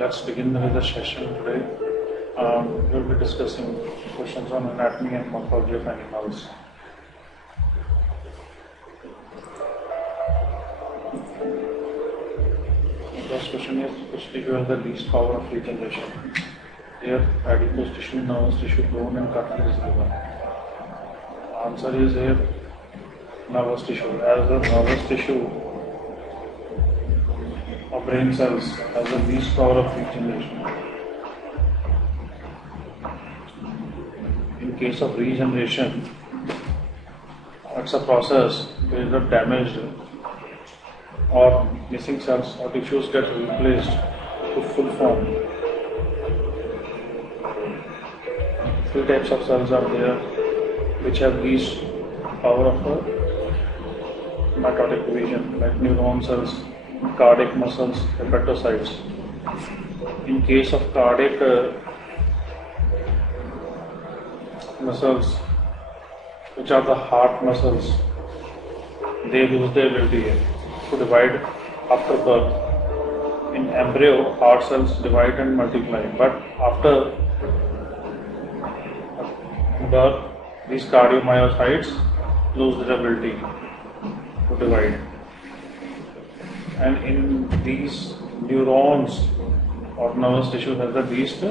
Let's begin with the session today. We'll be discussing questions on anatomy and morphology of animals. The first question is, which tissue has the least power of regeneration? Here, adipose tissue, nervous tissue, bone and cartilage is given. Answer is here, nervous tissue. As the nervous tissue of brain cells has the least power of regeneration. In case of regeneration, it's a process where the damaged or missing cells or tissues get replaced to full form. Three types of cells are there which have least power of mitotic division, like neuron cells, cardiac muscles, hepatocytes. In case of cardiac muscles, which are the heart muscles, they lose their ability to divide after birth. In embryo, heart cells divide and multiply, but after birth, these cardiomyocytes lose their ability to divide. And in these neurons or nervous tissue has the least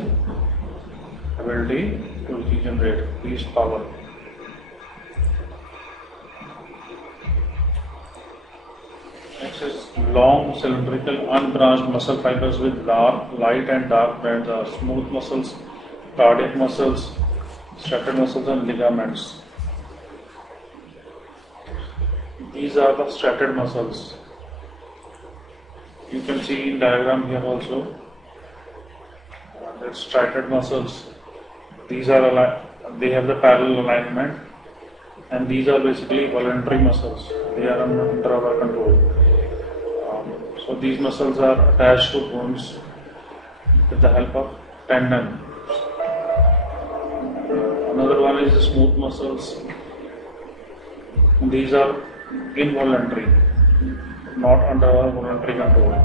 ability to regenerate, least power. Next is long cylindrical unbranched muscle fibers with dark, light and dark bands are smooth muscles, cardiac muscles, striated muscles and ligaments. These are the striated muscles. You can see in diagram here also that striated muscles. These are they have the parallel alignment, and these are basically voluntary muscles. They are under our control. So these muscles are attached to bones with the help of tendon. Another one is the smooth muscles. These are involuntary, not under our voluntary control.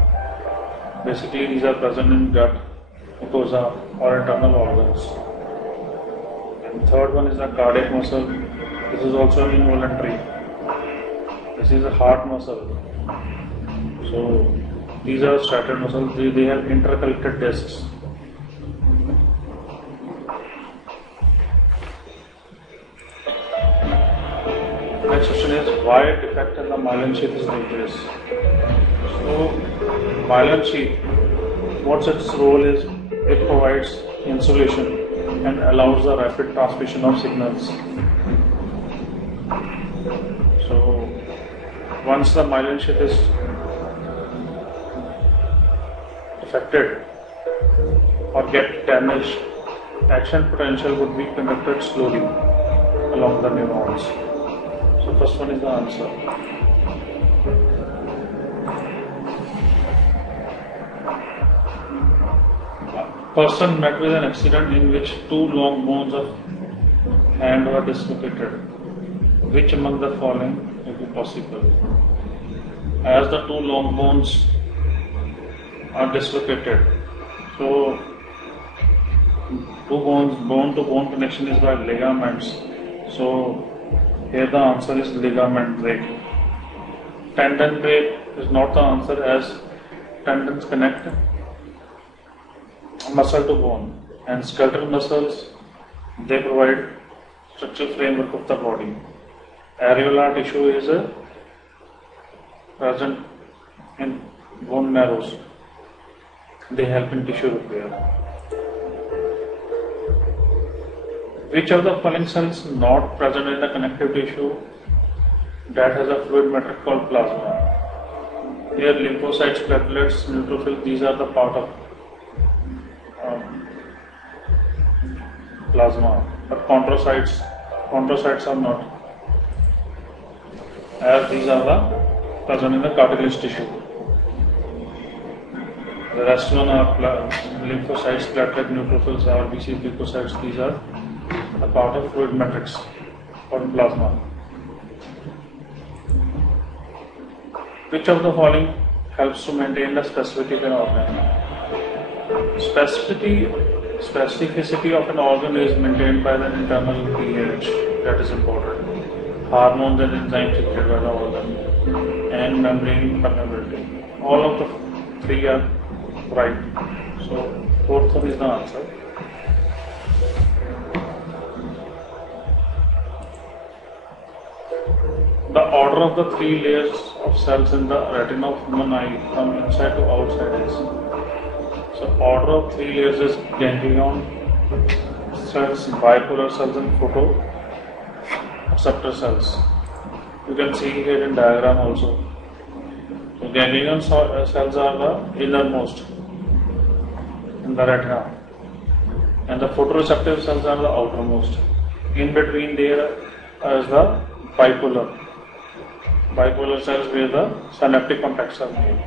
Basically, these are present in gut, mucosa, or internal organs. And third one is the cardiac muscle. This is also involuntary. This is a heart muscle. So these are striated muscles. They have interconnected discs. Next question is, why a defect in the myelin sheath is dangerous? So, myelin sheath, what's its role is, it provides insulation and allows the rapid transmission of signals. So, once the myelin sheath is affected or get damaged, action potential would be conducted slowly along the neurons. So first one is the answer. A person met with an accident in which two long bones of hand were dislocated. Which among the following may be possible? As the two long bones are dislocated, so bone to bone connection is by ligaments. So here the answer is ligament break. Tendon break is not the answer, as tendons connect muscle to bone, and skeletal muscles, they provide structural framework of the body. Areolar tissue is present in bone marrows. They help in tissue repair. Which of the following cells not present in the connective tissue that has a fluid matrix called plasma? Here lymphocytes, platelets, neutrophils, these are the part of plasma. But chondrocytes are not, as these are the present in the cartilage tissue. The rest one are lymphocytes, platelet, neutrophils, RBCs, leukocytes, these are a part of fluid matrix or plasma. Which of the following helps to maintain the specificity of an organ? Specificity of an organ is maintained by the internal pH, that is important. Hormones and enzymes secreted by the organ, and membrane permeability. All of the three are right. So fourth one is the answer. The order of the three layers of cells in the retina of human eye from inside to outside is. So order of three layers is ganglion cells, bipolar cells, and photoreceptor cells. You can see here in diagram also. So ganglion cells are the innermost in the retina, and the photoreceptive cells are the outermost. In between there is the bipolar cells where the synaptic contacts are made.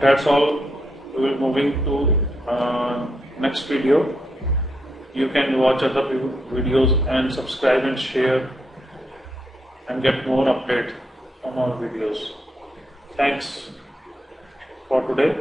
That's all. We will moving to next video. You can watch other videos and subscribe and share and get more update on our videos. Thanks for today.